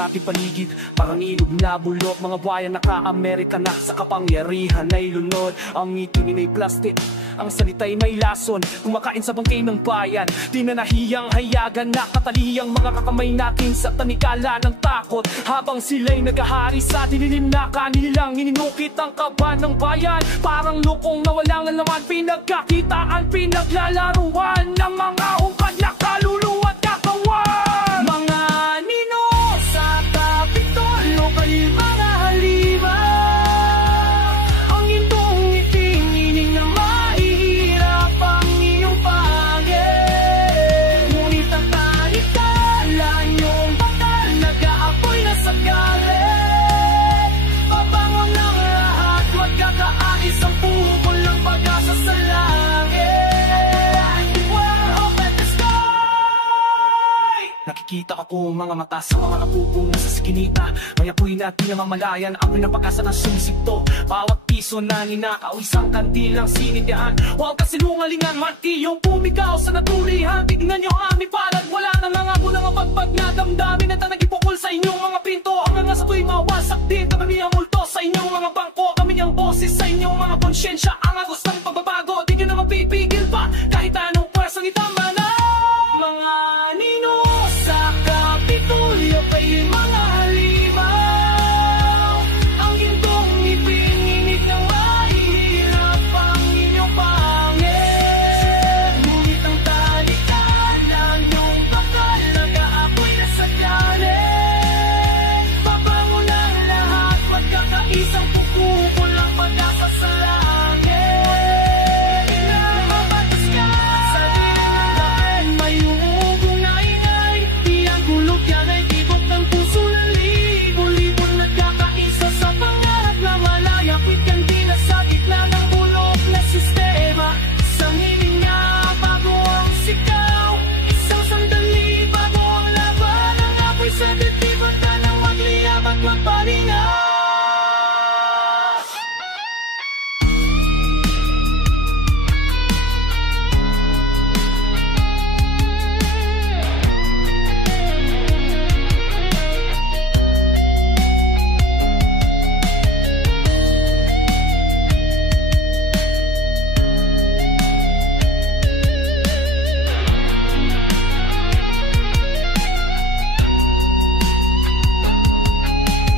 sa ating paligid, parang ilog na bulok. Mga buhaya naka-Amerika na sa kapangyarihan ay lunod. Ang ngipin ay plastic, ang salita'y may lason. Kumakain sa bangkay ng bayan, di na nahiyang hayagan. Nakatalihang mga kakamay natin sa tanikala ng takot. Habang sila'y naghahari sa dinilim na kanilang ininukit ang kaba ng bayan. Parang lukong na walang laman, pinagkakitaan, pinaglalaruan ng mga hubad na kaluluwa at kakawan. Mga nino sa Kapitolyo, kayo mga halima. Ang itong itingining na mahihirap ang iyong pangin. Ngunit ang tanikala niyong bakal, nag-aapoy na sa galit. Pabango ng lahat, huwag kakaais ang pupol ng pag-asa sa langit. Nakikita ako mga mata sa mga napupong nasa sikinita. May apoy na di namamalayan, ang pinapag-asa na sumisikto. Bawat piso na ninakaw, isang kandilang sinitihan. Huwag kasinungalingan, martiyong pumigaw sa natulihan. Tignan nyo aming palad, wala na mga bulang ang pagpag na damdamin at nagipukol sa inyong mga pinto.